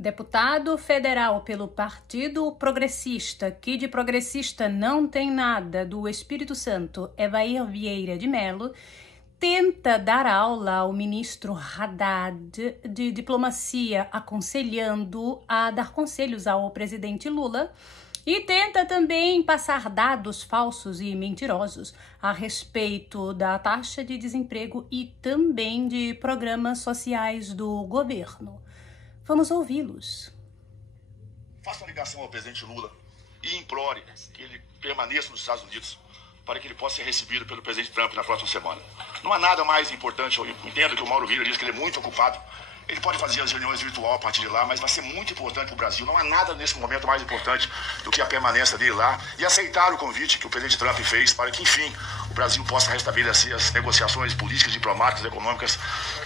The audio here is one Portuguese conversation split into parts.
Deputado federal pelo Partido Progressista, que de progressista não tem nada, do Espírito Santo, Evair Vieira de Mello, tenta dar aula ao ministro Haddad de diplomacia, aconselhando a dar conselhos ao presidente Lula, e tenta também passar dados falsos e mentirosos a respeito da taxa de desemprego e também de programas sociais do governo. Vamos ouvi-los. Faça uma ligação ao presidente Lula e implore que ele permaneça nos Estados Unidos para que ele possa ser recebido pelo presidente Trump na próxima semana. Não há nada mais importante, eu entendo que o Mauro Vieira diz que ele é muito ocupado, ele pode fazer as reuniões virtual a partir de lá, mas vai ser muito importante para o Brasil. Não há nada nesse momento mais importante do que a permanência dele lá e aceitar o convite que o presidente Trump fez para que, enfim, o Brasil possa restabelecer as negociações políticas, diplomáticas, econômicas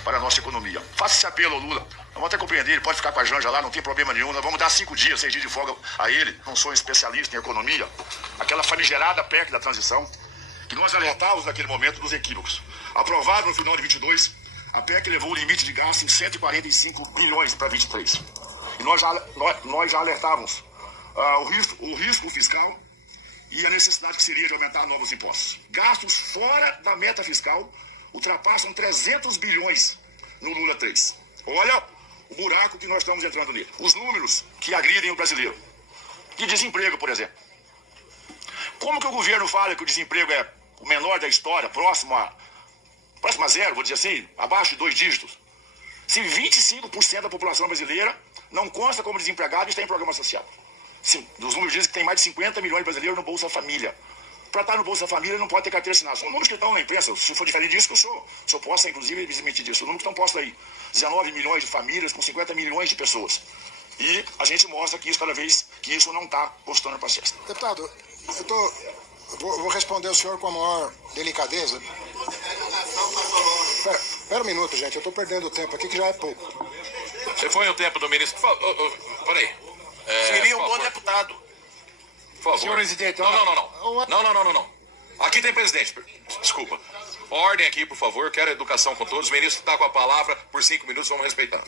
para a nossa economia. Faça esse apelo ao Lula. Vamos até compreender, ele pode ficar com a Janja lá, não tem problema nenhum. Nós vamos dar 5 dias, 6 dias de folga a ele. Não sou um especialista em economia. Aquela famigerada PEC da transição, que nós alertávamos naquele momento dos equívocos. Aprovado no final de 22, a PEC levou o limite de gasto em 145 bilhões para 23. E nós já alertávamos o risco fiscal e a necessidade que seria de aumentar novos impostos. Gastos fora da meta fiscal ultrapassam 300 bilhões no Lula 3. Olha o buraco que nós estamos entrando nele. Os números que agridem o brasileiro. De desemprego, por exemplo. Como que o governo fala que o desemprego é o menor da história, próximo a zero, vou dizer assim, abaixo de 2 dígitos? Se 25% da população brasileira não consta como desempregado e está em programa social. Sim, os números dizem que tem mais de 50 milhões de brasileiros no Bolsa Família. Para estar no Bolsa Família não pode ter carteira assinada. São números que estão na imprensa. Se for diferente disso, o senhor possa, inclusive, desmentir disso. Os números que estão postos aí. 19 milhões de famílias com 50 milhões de pessoas. E a gente mostra que isso, cada vez que isso não está postando para a cesta. Deputado, vou responder ao senhor com a maior delicadeza. Espera um minuto, gente. Eu estou perdendo tempo aqui, que já é pouco. Você foi o tempo do ministro. Peraí. Seria um bom deputado. Por favor. Senhor presidente, não. Aqui tem presidente. Desculpa. Ordem aqui, por favor. Quero educação com todos. O ministro está com a palavra por 5 minutos. Vamos respeitar.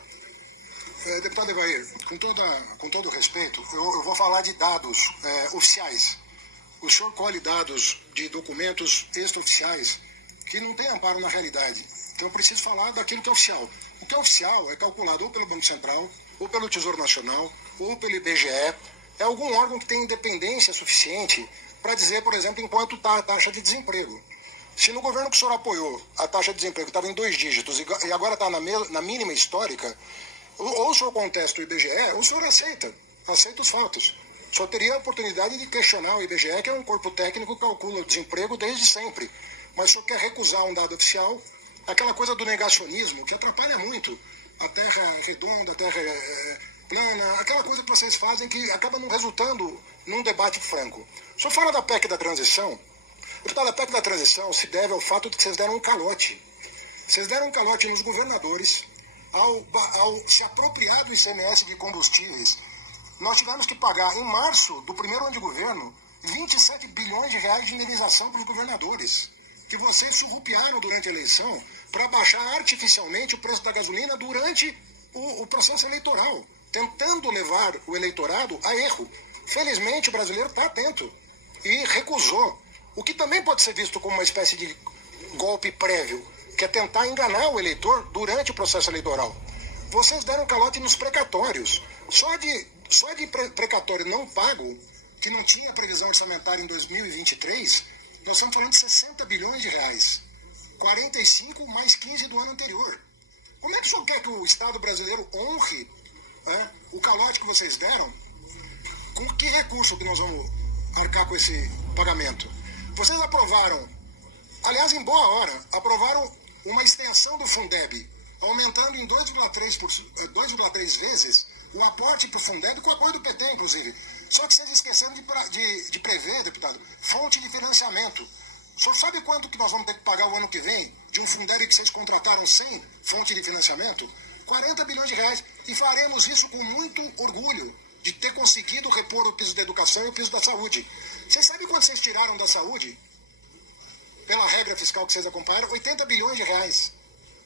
Deputado Evair, com todo respeito, eu vou falar de dados oficiais. O senhor colhe dados de documentos extraoficiais que não têm amparo na realidade. Então eu preciso falar daquilo que é oficial. O que é oficial é calculado ou pelo Banco Central, ou pelo Tesouro Nacional, ou pelo IBGE. É algum órgão que tem independência suficiente para dizer, por exemplo, em quanto está a taxa de desemprego. Se no governo que o senhor apoiou a taxa de desemprego estava em 2 dígitos e agora está na mínima histórica, ou o senhor contesta o IBGE, ou o senhor aceita os fatos. Só teria a oportunidade de questionar o IBGE, que é um corpo técnico que calcula o desemprego desde sempre. Mas o senhor quer recusar um dado oficial, aquela coisa do negacionismo, que atrapalha muito a terra redonda, a terra plana, aquela coisa que vocês fazem que acaba não resultando num debate franco. O senhor fala da PEC da transição. Deputado, a PEC da transição se deve ao fato de que vocês deram um calote. Vocês deram um calote nos governadores ao se apropriar do ICMS de combustíveis. Nós tivemos que pagar, em março do primeiro ano de governo, 27 bilhões de reais de indenização para os governadores, que vocês surrupiaram durante a eleição para baixar artificialmente o preço da gasolina durante o processo eleitoral, tentando levar o eleitorado a erro. Felizmente, o brasileiro está atento e recusou, o que também pode ser visto como uma espécie de golpe prévio, que é tentar enganar o eleitor durante o processo eleitoral. Vocês deram calote nos precatórios. Só de precatório não pago, que não tinha previsão orçamentária em 2023, nós estamos falando de 60 bilhões de reais. 45 mais 15 do ano anterior. Como é que o senhor quer que o Estado brasileiro honre o calote que vocês deram? Com que recurso que nós vamos arcar com esse pagamento? Vocês aprovaram, aliás, em boa hora, aprovaram uma extensão do Fundeb, aumentando em 2,3 vezes o aporte para o Fundeb, com o apoio do PT, inclusive. Só que vocês esqueceram de prever, deputado, fonte de financiamento. O senhor sabe quanto que nós vamos ter que pagar o ano que vem de um Fundeb que vocês contrataram sem fonte de financiamento? 40 bilhões de reais. E faremos isso com muito orgulho de ter conseguido repor o piso da educação e o piso da saúde. Vocês sabem quanto vocês tiraram da saúde? Pela regra fiscal que vocês acompanharam, 80 bilhões de reais.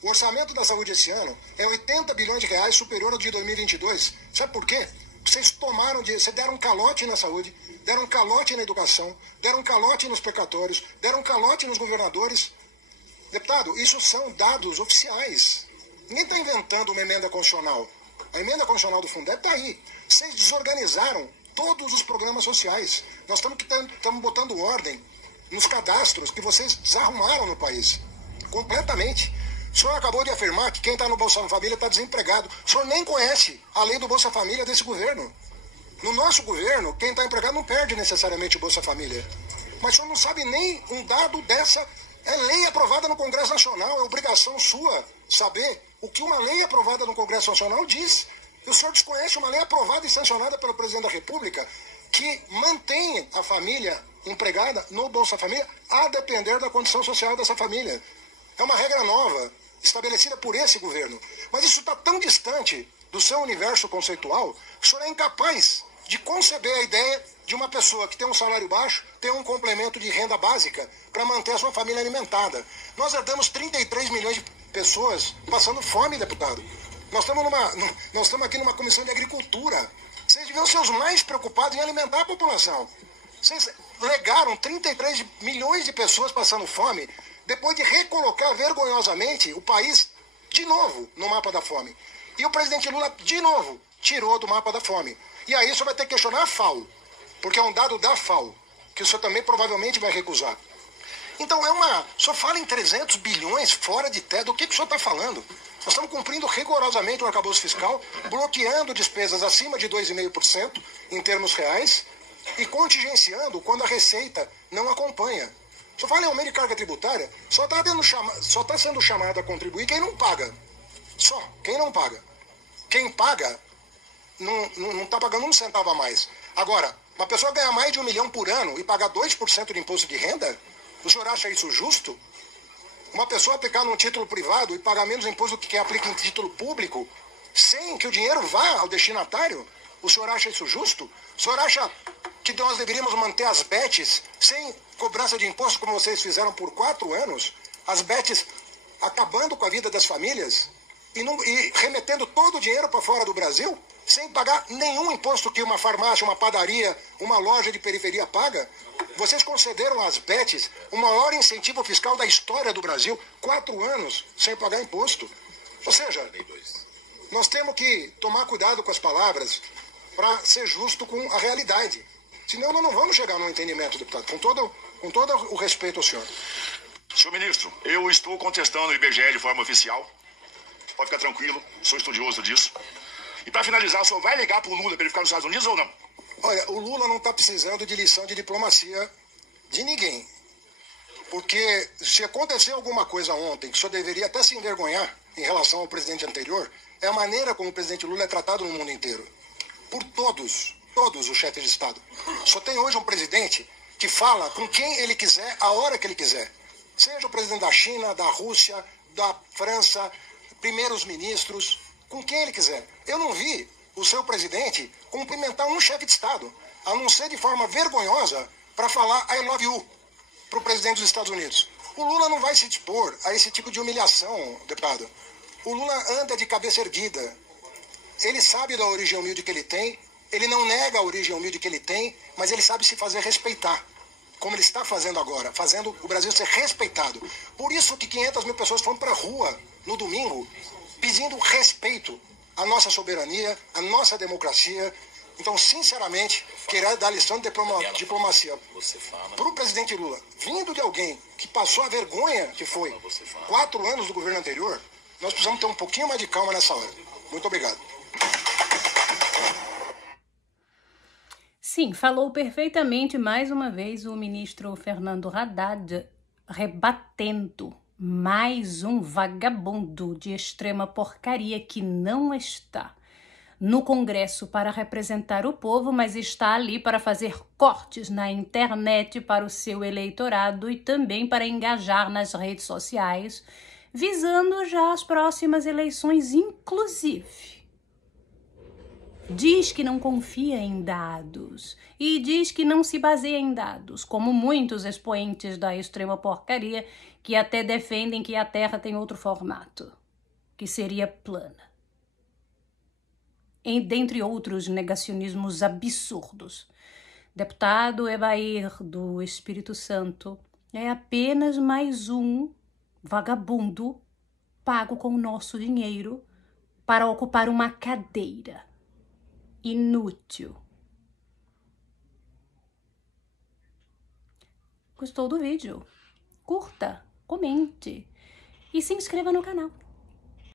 O orçamento da saúde esse ano é 80 bilhões de reais superior ao de 2022. Sabe por quê? Vocês deram um calote na saúde, deram um calote na educação, deram um calote nos precatórios, deram um calote nos governadores. Deputado, isso são dados oficiais. Ninguém está inventando uma emenda constitucional. A emenda constitucional do Fundeb está aí. Vocês desorganizaram todos os programas sociais. Nós estamos botando ordem nos cadastros que vocês desarrumaram no país. Completamente. O senhor acabou de afirmar que quem está no Bolsa Família está desempregado. O senhor nem conhece a lei do Bolsa Família desse governo. No nosso governo, quem está empregado não perde necessariamente o Bolsa Família. Mas o senhor não sabe nem um dado dessa. É lei aprovada no Congresso Nacional. É obrigação sua saber o que uma lei aprovada no Congresso Nacional diz. E o senhor desconhece uma lei aprovada e sancionada pelo presidente da República que mantém a família empregada no Bolsa Família a depender da condição social dessa família. É uma regra nova, estabelecida por esse governo. Mas isso está tão distante do seu universo conceitual que o senhor é incapaz de conceber a ideia de uma pessoa que tem um salário baixo ter um complemento de renda básica para manter a sua família alimentada. Nós herdamos 33 milhões de pessoas passando fome, deputado. Nós estamos aqui numa comissão de agricultura. Vocês deviam ser os mais preocupados em alimentar a população. Vocês legaram 33 milhões de pessoas passando fome depois de recolocar vergonhosamente o país de novo no mapa da fome. E o presidente Lula, de novo, tirou do mapa da fome. E aí o senhor vai ter que questionar a FAO, porque é um dado da FAO, que o senhor também provavelmente vai recusar. Então o senhor fala em 300 bilhões fora de teto, do que o senhor está falando? Nós estamos cumprindo rigorosamente o arcabouço fiscal, bloqueando despesas acima de 2,5% em termos reais e contingenciando quando a receita não acompanha. Se eu falo em aumento de carga tributária, só está sendo chamado a contribuir quem não paga. Só, quem não paga. Quem paga não está pagando um centavo a mais. Agora, uma pessoa ganhar mais de 1 milhão por ano e pagar 2% de imposto de renda, o senhor acha isso justo? Uma pessoa aplicar num título privado e pagar menos imposto do que quem aplica em título público, sem que o dinheiro vá ao destinatário, o senhor acha isso justo? O senhor acha que nós deveríamos manter as BETs sem cobrança de imposto, como vocês fizeram por 4 anos? As BETs acabando com a vida das famílias e remetendo todo o dinheiro para fora do Brasil, sem pagar nenhum imposto que uma farmácia, uma padaria, uma loja de periferia paga? Vocês concederam às BETs o maior incentivo fiscal da história do Brasil, 4 anos sem pagar imposto. Ou seja, nós temos que tomar cuidado com as palavras para ser justo com a realidade. Senão nós não vamos chegar num entendimento, deputado, com todo o respeito ao senhor. Senhor ministro, eu estou contestando o IBGE de forma oficial. Pode ficar tranquilo, sou estudioso disso. E para finalizar, o senhor vai ligar para o Lula para ele ficar nos Estados Unidos ou não? Olha, o Lula não está precisando de lição de diplomacia de ninguém. Porque se aconteceu alguma coisa ontem que o senhor deveria até se envergonhar em relação ao presidente anterior, é a maneira como o presidente Lula é tratado no mundo inteiro. Por todos os chefes de Estado. Só tem hoje um presidente que fala com quem ele quiser, a hora que ele quiser. Seja o presidente da China, da Rússia, da França, primeiros ministros, com quem ele quiser. Eu não vi o seu presidente cumprimentar um chefe de Estado, a não ser de forma vergonhosa para falar I love you para o presidente dos Estados Unidos. O Lula não vai se dispor a esse tipo de humilhação, deputado. O Lula anda de cabeça erguida. Ele sabe da origem humilde que ele tem, ele não nega a origem humilde que ele tem, mas ele sabe se fazer respeitar, como ele está fazendo agora, fazendo o Brasil ser respeitado. Por isso que 500 mil pessoas foram para a rua no domingo, pedindo respeito à nossa soberania, à nossa democracia. Então, sinceramente, queria dar lição de diplomacia para o presidente Lula, vindo de alguém que passou a vergonha que foi 4 anos do governo anterior. Nós precisamos ter um pouquinho mais de calma nessa hora. Muito obrigado. Sim, falou perfeitamente mais uma vez o ministro Fernando Haddad, rebatendo mais um vagabundo de extrema porcaria que não está no Congresso para representar o povo, mas está ali para fazer cortes na internet para o seu eleitorado e também para engajar nas redes sociais, visando já as próximas eleições, inclusive. diz que não confia em dados e diz que não se baseia em dados, como muitos expoentes da extrema porcaria que até defendem que a Terra tem outro formato, que seria plana. Dentre outros negacionismos absurdos. Deputado Evair do Espírito Santo é apenas mais um vagabundo pago com o nosso dinheiro para ocupar uma cadeira. Inútil. Gostou do vídeo? Curta, comente e se inscreva no canal.